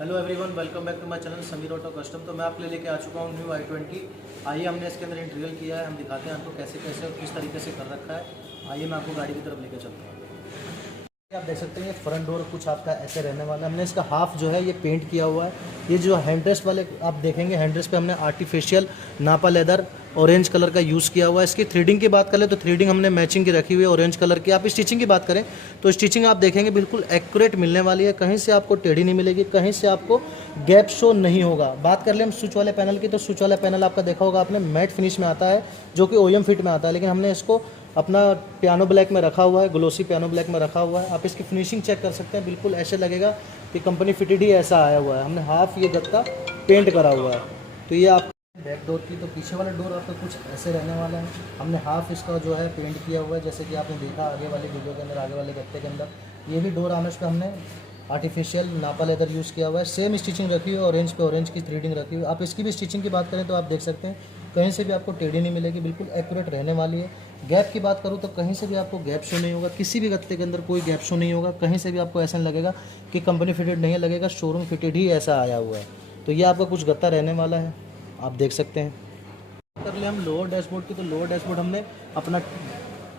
Hello everyone, welcome back to my channel Sameer auto custom. तो मैं आपके लिए लेके आ चुका हूँ न्यू i20। आइए हमने इसके अंदर इंटीरियर किया है, हम दिखाते हैं आपको कैसे कैसे और किस तरीके से कर रखा है। आइए मैं आपको गाड़ी की तरफ लेके चलता हूँ। आप देख सकते हैं ये फ्रंट डोर कुछ आपका ऐसे रहने वाला है। हमने इसका हाफ जो है ये पेंट किया हुआ है। ये जो हैंडरेस्ट वाले आप देखेंगे, हैंडरेस्ट पे हमने आर्टिफिशियल नापा लेदर ऑरेंज कलर का यूज़ किया हुआ है। इसकी थ्रेडिंग की बात करें तो थ्रेडिंग हमने मैचिंग की रखी हुई है ऑरेंज कलर की। आप स्टिचिंग की बात करें तो स्टिचिंग आप देखेंगे बिल्कुल एक्यूरेट मिलने वाली है, कहीं से आपको टेढ़ी नहीं मिलेगी, कहीं से आपको गैप शो नहीं होगा। बात कर ले हम स्विच वाले पैनल की, तो स्विच वाला पैनल आपका देखा होगा आपने मैट फिनिश में आता है, जो कि ओएम फिट में आता है, लेकिन हमने इसको अपना पियानो ब्लैक में रखा हुआ है, ग्लोसी पियानो ब्लैक में रखा हुआ है। आप इसकी फिनिशिंग चेक कर सकते हैं, बिल्कुल ऐसे लगेगा कि कंपनी फिटेड ही ऐसा आया हुआ है। हमने हाफ ये गत्ता पेंट करा हुआ है। तो ये आप बैक डोर की, तो पीछे वाला डोर आपका कुछ ऐसे रहने वाला है। हमने हाफ इसका जो है पेंट किया हुआ है, जैसे कि आपने देखा आगे वाले वीडियो के अंदर, आगे वाले गत्ते के अंदर। ये भी डोर आमर्स पे हमने आर्टिफिशियल नापा लेदर यूज़ किया हुआ है। सेम स्टिचिंग रखी हुई है, ऑरेंज पे ऑरेंज की थ्रेडिंग रखी हुई है। आप इसकी भी स्टिचिंग की बात करें तो आप देख सकते हैं कहीं से भी आपको टेढ़ी नहीं मिलेगी, बिल्कुल एक्यूरेट रहने वाली है। गैप की बात करूँ तो कहीं से भी आपको गैप शो नहीं होगा, किसी भी गत्ते के अंदर कोई गैप शो नहीं होगा। कहीं से भी आपको ऐसा नहीं लगेगा कि कंपनी फिटेड नहीं लगेगा, शोरूम फिटेड ही ऐसा आया हुआ है। तो ये आपका कुछ गत्ता रहने वाला है, आप देख सकते हैं। कर ले हम लोअर डैशबोर्ड की, तो लोअर डैशबोर्ड हमने अपना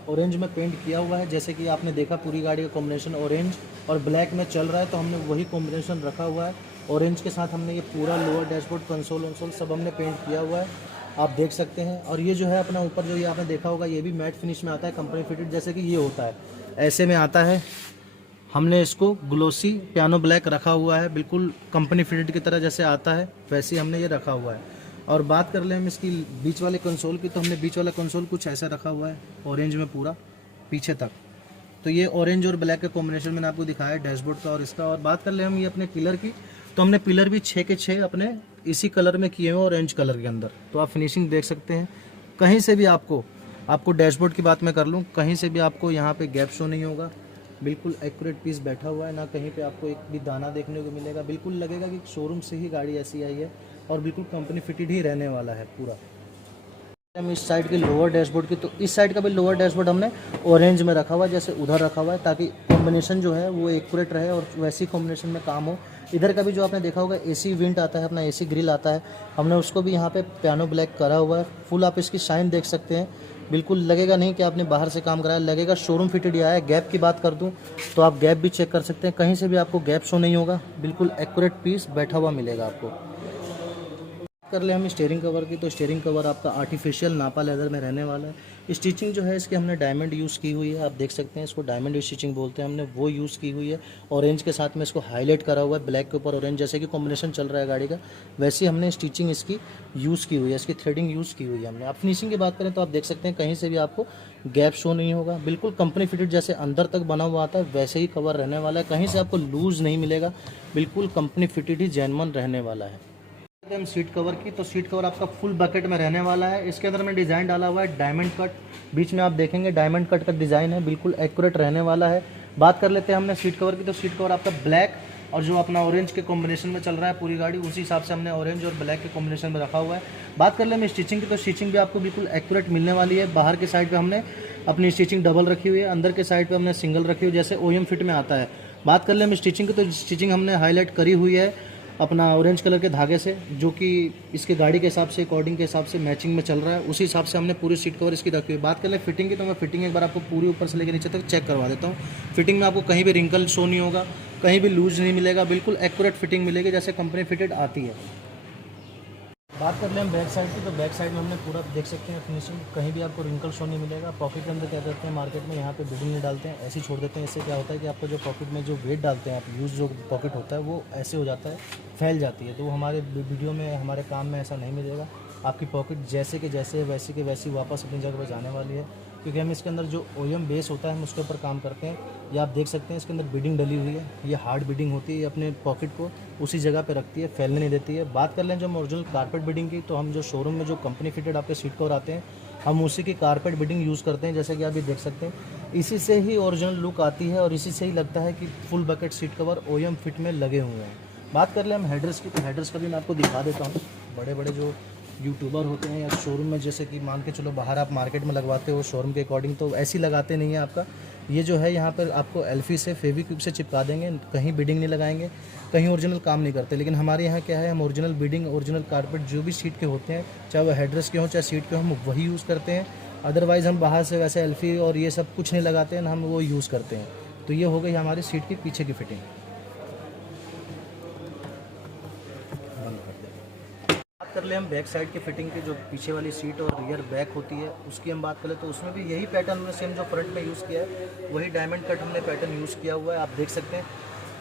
ऑरेंज में पेंट किया हुआ है। जैसे कि आपने देखा पूरी गाड़ी का कॉम्बिनेशन ऑरेंज और ब्लैक में चल रहा है, तो हमने वही कॉम्बिनेशन रखा हुआ है। ऑरेंज के साथ हमने ये पूरा लोअर डैशबोर्ड कंसोल वंसोल सब हमने पेंट किया हुआ है, आप देख सकते हैं। और ये जो है अपना ऊपर जो ये आपने देखा होगा, ये भी मैट फिनिश में आता है, कंपनी फिटेड जैसे कि ये होता है, ऐसे में आता है। हमने इसको ग्लोसी पियानो ब्लैक रखा हुआ है, बिल्कुल कंपनी फिटेड की तरह जैसे आता है वैसे हमने ये रखा हुआ है। और बात कर लें हम इसकी बीच वाले कंसोल की, तो हमने बीच वाला कंसोल कुछ ऐसा रखा हुआ है ऑरेंज में पूरा पीछे तक। तो ये ऑरेंज और ब्लैक के कॉम्बिनेशन मैंने आपको दिखाया है डैशबोर्ड का और इसका। और बात कर ले हम ये अपने पिलर की, तो हमने पिलर भी 6 के 6 अपने इसी कलर में किए हुए ऑरेंज कलर के अंदर। तो आप फिनिशिंग देख सकते हैं, कहीं से भी आपको डैशबोर्ड की बात मैं कर लूँ, कहीं से भी आपको यहाँ पे गैप शो नहीं होगा। बिल्कुल एक्यूरेट पीस बैठा हुआ है, ना कहीं पे आपको एक भी दाना देखने को मिलेगा। बिल्कुल लगेगा कि शोरूम से ही गाड़ी ऐसी आई है और बिल्कुल कंपनी फिटेड ही रहने वाला है पूरा। हम इस साइड के लोअर डैशबोर्ड की, तो इस साइड का भी लोअर डैशबोर्ड हमने ऑरेंज में रखा हुआ है, जैसे उधर रखा हुआ है, ताकि कॉम्बिनेशन जो है वो एक्यूरेट रहे और वैसी कॉम्बिनेशन में काम हो। इधर का भी जो आपने देखा होगा एसी विंड आता है, अपना एसी ग्रिल आता है, हमने उसको भी यहाँ पे पियानो ब्लैक करा हुआ है। फुल आप इसकी शाइन देख सकते हैं, बिल्कुल लगेगा नहीं कि आपने बाहर से काम कराया, लगेगा शोरूम फिटेड ही आया है। गैप की बात कर दूं तो आप गैप भी चेक कर सकते हैं, कहीं से भी आपको गैप शो नहीं होगा, बिल्कुल एक्यूरेट पीस बैठा हुआ मिलेगा आपको। कर ले हम स्टीयरिंग कवर की, तो स्टीयरिंग कवर आपका आर्टिफिशियल नापा लेदर में रहने वाला है। स्टिचिंग जो है इसकी हमने डायमंड यूज़ की हुई है, आप देख सकते हैं इसको डायमंड स्टिचिंग बोलते हैं, हमने वो यूज़ की हुई है। ऑरेंज के साथ में इसको हाईलाइट करा हुआ है, ब्लैक के ऊपर ऑरेंज, जैसे कि कॉम्बिनेशन चल रहा है गाड़ी का वैसे हमने स्टिचिंग इसकी यूज़ की हुई है, इसकी थ्रेडिंग यूज़ की हुई है हमने। आप फिनिशिंग की बात करें तो आप देख सकते हैं कहीं से भी आपको गैप शो नहीं होगा, बिल्कुल कंपनी फिटेड जैसे अंदर तक बना हुआ आता है वैसे ही कवर रहने वाला है, कहीं से आपको लूज़ नहीं मिलेगा, बिल्कुल कंपनी फिटेड ही जेन्युइन रहने वाला है। हम सीट कवर की, तो सीट कवर आपका फुल बकेट में रहने वाला है। इसके अंदर में डिज़ाइन डाला हुआ है डायमंड कट, बीच में आप देखेंगे डायमंड कट का डिज़ाइन है, बिल्कुल एक्यूरेट रहने वाला है। बात कर लेते हैं हमने सीट कवर की, तो सीट कवर आपका ब्लैक और जो अपना ऑरेंज के कॉम्बिनेशन में चल रहा है पूरी गाड़ी, उसी हिसाब से हमने ऑरेंज और ब्लैक के कॉम्बिनेशन में रखा हुआ है। बात कर ले हम स्टिचिंग की, तो स्टिचिंग भी आपको बिल्कुल एक्यूरेट मिलने वाली है। बाहर के साइड पे हमने अपनी स्टिचिंग डबल रखी हुई है, अंदर के साइड पे हमने सिंगल रखी हुई है, जैसे ओएम फिट में आता है। बात कर ले हम स्टिचिंग की, तो स्टिचिंग हमने हाईलाइट करी हुई है अपना ऑरेंज कलर के धागे से, जो कि इसके गाड़ी के हिसाब से अकॉर्डिंग के हिसाब से मैचिंग में चल रहा है, उसी हिसाब से हमने पूरी सीट कवर इसकी रखी हुई है। बात कर ले फिटिंग की, तो मैं फिटिंग एक बार आपको पूरी ऊपर से लेकर नीचे तक चेक करवा देता हूँ। फिटिंग में आपको कहीं भी रिंकल शो नहीं होगा, कहीं भी लूज नहीं मिलेगा, बिल्कुल एक्यूरेट फिटिंग मिलेगी जैसे कंपनी फिटेड आती है। बात कर लें हम बैक साइड की, तो बैक साइड में हमने पूरा देख सकते हैं फिनिशिंग, कहीं भी आपको रिंकल शो नहीं मिलेगा। पॉकेट के अंदर क्या करते हैं मार्केट में, यहाँ पे बिडिंग नहीं डालते हैं, ऐसे ही छोड़ देते हैं। इससे क्या होता है कि आपका जो पॉकेट में जो वेट डालते हैं आप, यूज़ जो पॉकेट होता है वो ऐसे हो जाता है, फैल जाती है। तो वो हमारे वीडियो में, हमारे काम में ऐसा नहीं मिलेगा। आपकी पॉकेट जैसे के जैसे वैसी के वैसी वापस अपनी जगह पर जाने वाली है, क्योंकि हम इसके अंदर जो ओएम बेस होता है हम उसके ऊपर काम करते हैं। ये आप देख सकते हैं इसके अंदर बीडिंग डली हुई है, ये हार्ड बीडिंग होती है, ये अपने पॉकेट को उसी जगह पे रखती है, फैलने नहीं देती है। बात कर लें जो ओरिजिनल कारपेट बीडिंग की, तो हम जो शोरूम में जो कंपनी फिटेड आपके सीट कवर आते हैं हम उसी की कारपेट बीडिंग यूज़ करते हैं, जैसे कि आप ये देख सकते हैं। इसी से ही ओरिजिनल लुक आती है और इसी से ही लगता है कि full bucket seat cover OEM fit में लगे हुए हैं। बात कर लें हम हेडर्स की, तो हेडर्स का भी मैं आपको दिखा देता हूँ। बड़े बड़े जो यूट्यूबर होते हैं या शोरूम में, जैसे कि मान के चलो बाहर आप मार्केट में लगवाते हो शोरूम के अकॉर्डिंग, तो ऐसे ही लगाते नहीं है आपका। ये जो है यहाँ पर आपको एल्फी से फेविक्विक से चिपका देंगे, कहीं बीडिंग नहीं लगाएंगे, कहीं ओरिजिनल काम नहीं करते। लेकिन हमारे यहाँ क्या है, हम ओरिजिनल बीडिंग, ओरिजिनल कारपेट जो भी सीट के होते हैं, चाहे वो हेडरेस्ट के हों चाहे सीट के हों, हम वही यूज़ करते हैं। अदरवाइज़ हम बाहर से वैसे एल्फी और ये सब कुछ नहीं लगाते हैं ना, हम वो यूज़ करते हैं। तो ये हो गई हमारी सीट के पीछे की फिटिंग। बात कर ले हम बैक साइड की फिटिंग की, जो पीछे वाली सीट और रियर बैक होती है उसकी हम बात करें तो उसमें भी यही पैटर्न हमने सेम जो फ्रंट में यूज़ किया है, वही डायमंड कट हमने पैटर्न यूज़ किया हुआ है। आप देख सकते हैं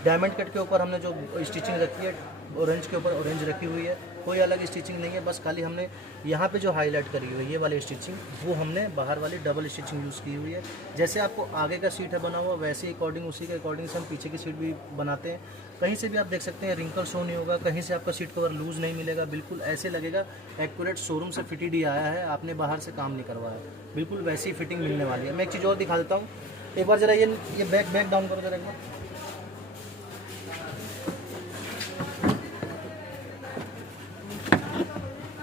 डायमंड कट के ऊपर हमने जो स्टिचिंग रखी है, ऑरेंज के ऊपर ऑरेंज रखी हुई है, कोई अलग स्टिचिंग नहीं है। बस खाली हमने यहाँ पे जो हाईलाइट करी हुई है ये वाली स्टिचिंग, वो हमने बाहर वाली डबल स्टिचिंग यूज़ की हुई है। जैसे आपको आगे का सीट है बना हुआ, वैसे ही अकॉर्डिंग उसी के अकॉर्डिंग से हम पीछे की सीट भी बनाते हैं। कहीं से भी आप देख सकते हैं रिंकल शो नहीं होगा, कहीं से आपका सीट कवर लूज़ नहीं मिलेगा, बिल्कुल ऐसे लगेगा एक्यूरेट शोरूम से फिटेड ही आया है, आपने बाहर से काम नहीं करवाया, बिल्कुल वैसी ही फिटिंग मिलने वाली है। मैं एक चीज़ और दिखा देता हूँ, एक बार ज़रा ये बैक डाउन करो जरा एक बार।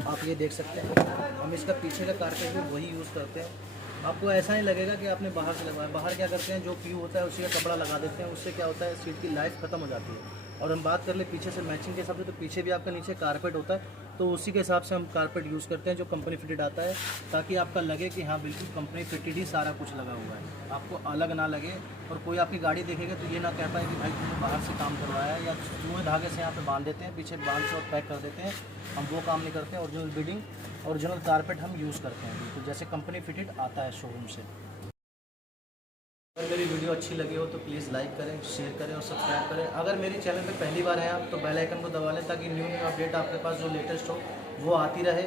आप ये देख सकते हैं हम इसका पीछे का कारपेट भी वही यूज़ करते हैं। आपको ऐसा नहीं लगेगा कि आपने बाहर से लगवाया। बाहर क्या करते हैं, जो पीयू होता है उसी का कपड़ा लगा देते हैं, उससे क्या होता है सीट की लाइफ ख़त्म हो जाती है। और हम बात कर ले पीछे से मैचिंग के हिसाब से, तो पीछे भी आपका नीचे कारपेट होता है, तो उसी के हिसाब से हम कारपेट यूज़ करते हैं जो कंपनी फिटेड आता है, ताकि आपका लगे कि हाँ बिल्कुल कंपनी फिटेड ही सारा कुछ लगा हुआ है, आपको अलग ना लगे। और कोई आपकी गाड़ी देखेगा तो ये ना कह पाए कि भाई तुमने बाहर से काम करवाया है, या चूहे धागे से यहाँ पे बांध देते हैं, पीछे बांध के और पैक कर देते हैं। हम वो काम नहीं करते हैं, ओरिजिनल बीडिंग, ओरिजिनल कारपेट हम यूज़ करते हैं बिल्कुल जैसे कंपनी फिटेड आता है शोरूम से। अगर मेरी वीडियो अच्छी लगी हो तो प्लीज़ लाइक करें, शेयर करें और सब्सक्राइब करें। अगर मेरे चैनल पे पहली बार हैं आप तो बेल आइकन को दबा लें, ताकि न्यू अपडेट आपके पास जो लेटेस्ट हो वो आती रहे।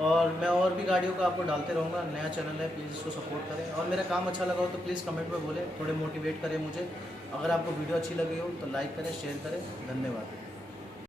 और मैं और भी गाड़ियों का आपको डालते रहूँगा। नया चैनल है, प्लीज़ इसको सपोर्ट करें। और मेरा काम अच्छा लगा हो तो प्लीज़ कमेंट में बोलें, थोड़े मोटिवेट करें मुझे। अगर आपको वीडियो अच्छी लगी हो तो लाइक करें, शेयर करें। धन्यवाद।